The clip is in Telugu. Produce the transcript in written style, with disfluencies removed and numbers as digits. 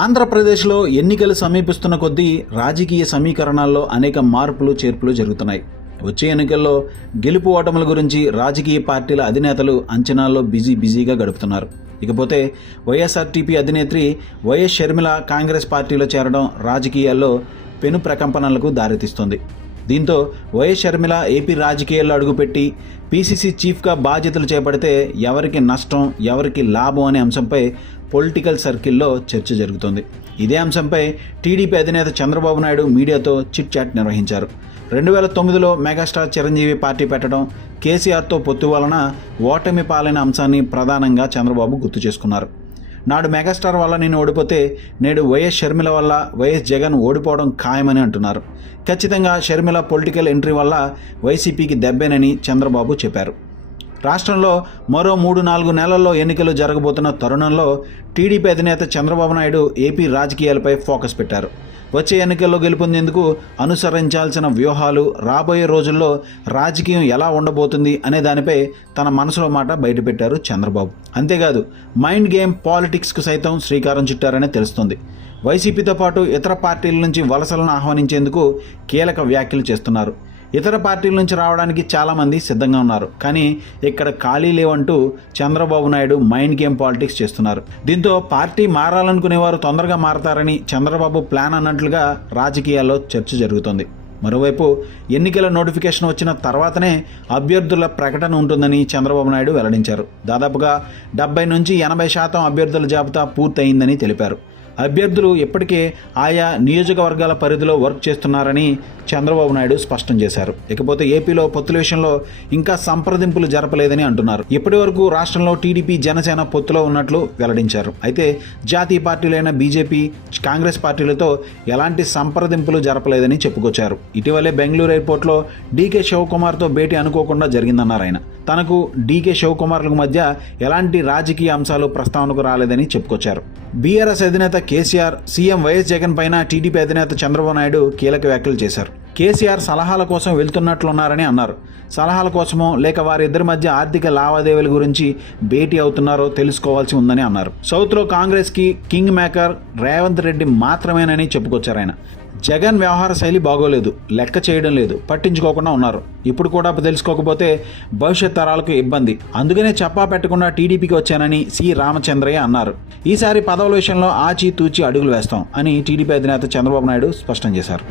ఆంధ్రప్రదేశ్లో ఎన్నికలు సమీపిస్తున్న కొద్దీ రాజకీయ సమీకరణాల్లో అనేక మార్పులు చేర్పులు జరుగుతున్నాయి. వచ్చే ఎన్నికల్లో గెలుపు ఓటముల గురించి రాజకీయ పార్టీల అధినేతలు అంచనాల్లో బిజీగా గడుపుతున్నారు. ఇకపోతే వైఎస్ఆర్టీపీ అధినేత్రి వైఎస్ షర్మిల కాంగ్రెస్ పార్టీలో చేరడం రాజకీయాల్లో పెను ప్రకంపనలకు దారితీస్తుంది. దీంతో వైఎస్ షర్మిల ఏపీ రాజకీయాల్లో అడుగుపెట్టి పీసీసీ చీఫ్గా బాధ్యతలు చేపడితే ఎవరికి నష్టం, ఎవరికి లాభం అనే అంశంపై పొలిటికల్ సర్కిల్లో చర్చ జరుగుతుంది. ఇదే అంశంపై టీడీపీ అధినేత చంద్రబాబు నాయుడు మీడియాతో చిట్ చాట్ నిర్వహించారు. 2009లో మెగాస్టార్ చిరంజీవి పార్టీ పెట్టడం, కేసీఆర్తో పొత్తు వలన ఓటమి పాలైన అంశాన్ని ప్రధానంగా చంద్రబాబు గుర్తు చేసుకున్నారు. నాడు మెగాస్టార్ వల్ల నేను ఓడిపోతే నేడు వైఎస్ షర్మిల వల్ల వైఎస్ జగన్ ఓడిపోవడం ఖాయమని అంటున్నారు. ఖచ్చితంగా షర్మిల పొలిటికల్ ఎంట్రీ వల్ల వైసీపీకి దెబ్బేనని చంద్రబాబు చెప్పారు. రాష్ట్రంలో మరో 3-4 నెలల్లో ఎన్నికలు జరగబోతున్న తరుణంలో టీడీపీ అధినేత చంద్రబాబు నాయుడు ఏపీ రాజకీయాలపై ఫోకస్ పెట్టారు. వచ్చే ఎన్నికల్లో గెలుపొందేందుకు అనుసరించాల్సిన వ్యూహాలు, రాబోయే రోజుల్లో రాజకీయం ఎలా ఉండబోతుంది అనే దానిపై తన మనసులో మాట బయటపెట్టారు చంద్రబాబు. అంతేకాదు మైండ్ గేమ్ పాలిటిక్స్కు సైతం శ్రీకారం చుట్టారనే తెలుస్తుంది. వైసీపీతో పాటు ఇతర పార్టీల నుంచి వలసలను ఆహ్వానించేందుకు కీలక వ్యాఖ్యలు చేస్తున్నారు. ఇతర పార్టీల నుంచి రావడానికి చాలామంది సిద్ధంగా ఉన్నారు, కానీ ఇక్కడ ఖాళీ లేవంటూ Chandrababu Naidu mind game politics చేస్తున్నారు. దీంతో పార్టీ మారాలనుకునేవారు తొందరగా మారతారని చంద్రబాబు ప్లాన్ అన్నట్లుగా రాజకీయాల్లో చర్చ జరుగుతుంది. మరోవైపు ఎన్నికల నోటిఫికేషన్ వచ్చిన తర్వాతనే అభ్యర్థుల ప్రకటన ఉంటుందని చంద్రబాబు నాయుడు వెల్లడించారు. దాదాపుగా 70-80% అభ్యర్థుల జాబితా పూర్తయిందని తెలిపారు. అభ్యర్థులు ఇప్పటికే ఆయా నియోజకవర్గాల పరిధిలో వర్క్ చేస్తున్నారని చంద్రబాబు నాయుడు స్పష్టం చేశారు. ఇకపోతే ఏపీలో పొత్తుల విషయంలో ఇంకా సంప్రదింపులు జరపలేదని అంటున్నారు. ఇప్పటి వరకు రాష్ట్రంలో టీడీపీ, జనసేన పొత్తులో ఉన్నట్లు వెల్లడించారు. అయితే జాతీయ పార్టీలైన బీజేపీ, కాంగ్రెస్ పార్టీలతో ఎలాంటి సంప్రదింపులు జరపలేదని చెప్పుకొచ్చారు. ఇటీవలే బెంగళూరు ఎయిర్పోర్ట్లో డీకే శివకుమార్తో భేటీ అనుకోకుండా జరిగిందన్నారు ఆయన. తనకు డీకే శివకుమార్లకు మధ్య ఎలాంటి రాజకీయ అంశాలు ప్రస్తావనకు రాలేదని చెప్పుకొచ్చారు. బీఆర్ఎస్ అధినేత కేసీఆర్, సీఎం వైఎస్ జగన్ పైన టీడీపీ అధినేత చంద్రబాబు నాయుడు కీలక వ్యాఖ్యలు చేశారు. కేసీఆర్ సలహాల కోసం వెళ్తున్నట్లున్నారని అన్నారు. సలహాల కోసమో లేక వారిద్దరి మధ్య ఆర్థిక లావాదేవీల గురించి భేటీ అవుతున్నారో తెలుసుకోవాల్సి ఉందని అన్నారు. సౌత్లో కాంగ్రెస్కి కింగ్ మేకర్ రేవంత్ రెడ్డి మాత్రమేనని చెప్పుకొచ్చారు ఆయన. జగన్ వ్యవహార శైలి బాగోలేదు, లెక్క చేయడం లేదు, పట్టించుకోకుండా ఉన్నారు. ఇప్పుడు కూడా తెలుసుకోకపోతే భవిష్యత్ తరాలకు ఇబ్బంది, అందుకనే చెప్పా పెట్టకుండా టీడీపీకి వచ్చానని సి రామచంద్రయ్య అన్నారు. ఈసారి పదవుల విషయంలో ఆచితూచి అడుగులు వేస్తాం అని టీడీపీ అధినేత చంద్రబాబు నాయుడు స్పష్టం చేశారు.